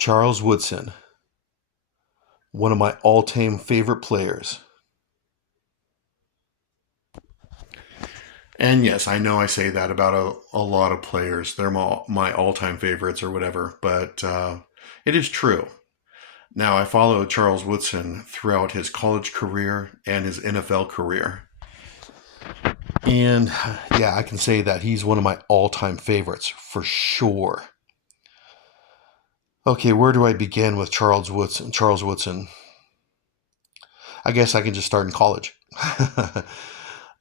Charles Woodson, one of my all-time favorite players. And yes, I know I say that about a lot of players. They're my all-time favorites or whatever, but it is true. Now, I followed Charles Woodson throughout his college career and his NFL career. And yeah, I can say that he's one of my all-time favorites for sure. Okay, where do I begin with Charles Woodson? Charles Woodson. I guess I can just start in college.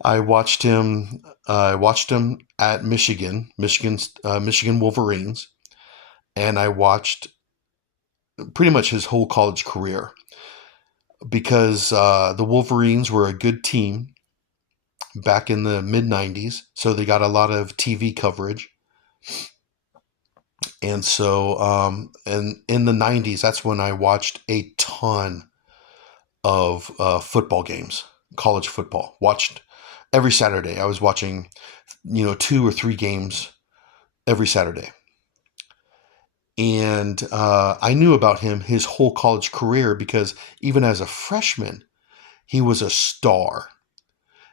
I watched him. I watched him at Michigan Wolverines, and I watched pretty much his whole college career because the Wolverines were a good team back in the mid '90s, so they got a lot of TV coverage. And so, and in the '90s, that's when I watched a ton of football games, college football. Watched every Saturday. I was watching, 2 or 3 games every Saturday. And I knew about him his whole college career because even as a freshman, he was a star.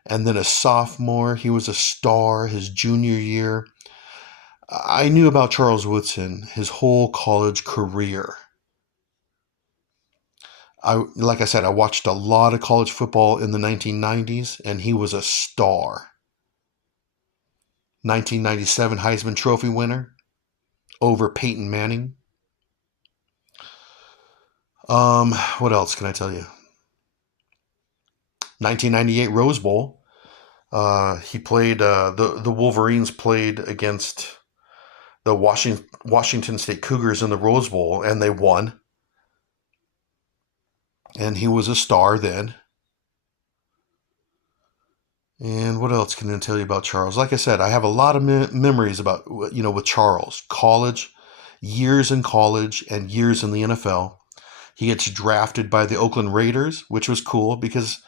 And then a sophomore, he was a star his junior year. I knew about Charles Woodson his whole college career. Like I said, I watched a lot of college football in the 1990s, and he was a star. 1997 Heisman Trophy winner over Peyton Manning. What else can I tell you? 1998 Rose Bowl. He played. The Wolverines played against the Washington State Cougars in the Rose Bowl, and they won. And he was a star then. And what else can I tell you about Charles? Like I said, I have a lot of memories about with Charles. College, years in college, and years in the NFL. He gets drafted by the Oakland Raiders, which was cool because,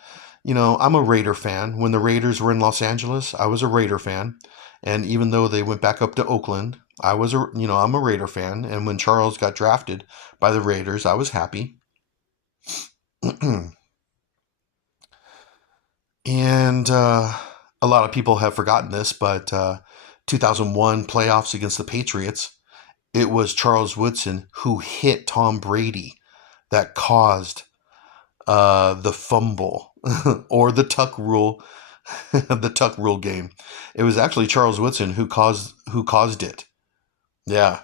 I'm a Raider fan. When the Raiders were in Los Angeles, I was a Raider fan. And even though they went back up to Oakland, I'm a Raider fan. And when Charles got drafted by the Raiders, I was happy. And a lot of people have forgotten this, but 2001 playoffs against the Patriots, it was Charles Woodson who hit Tom Brady that caused the fumble or the tuck rule, the tuck rule game. It was actually Charles Woodson who caused it. Yeah.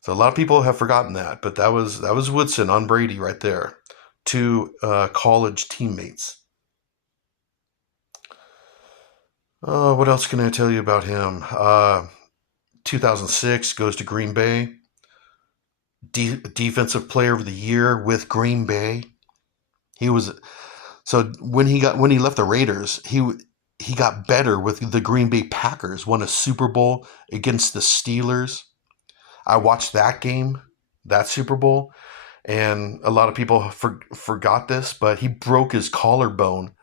So a lot of people have forgotten that, but that was Woodson on Brady right there. Two college teammates. What else can I tell you about him? 2006 goes to Green Bay. Defensive Player of the Year with Green Bay. He was so when he left the Raiders, he got better with the Green Bay Packers. Won a Super Bowl against the Steelers. I watched that game, that Super Bowl, and a lot of people forgot this, but he broke his collarbone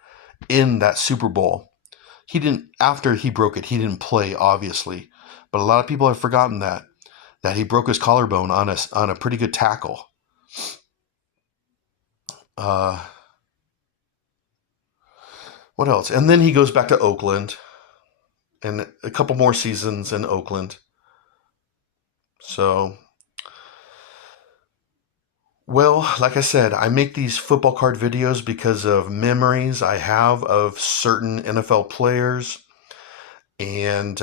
in that Super Bowl. He didn't after he broke it, he didn't play obviously, but a lot of people have forgotten that he broke his collarbone on a pretty good tackle. Uh, what else? And then he goes back to Oakland and a couple more seasons in Oakland. So, well, like I said, I make these football card videos because of memories I have of certain NFL players and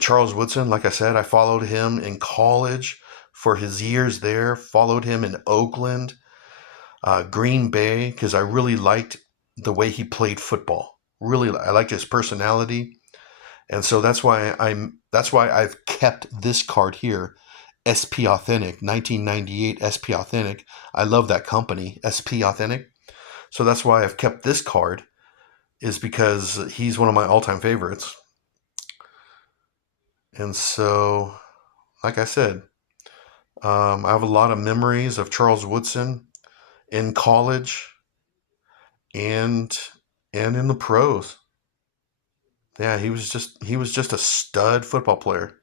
Charles Woodson. Like I said, I followed him in college for his years there. Followed him in Oakland, Green Bay, because I really liked the way he played football. Really, I liked his personality, and so that's why I've kept this card here, SP Authentic 1998 SP Authentic. I love that company, SP Authentic. So that's why I've kept this card, is because he's one of my all-time favorites. And so, like I said, I have a lot of memories of Charles Woodson in college and in the pros. Yeah, he was just a stud football player.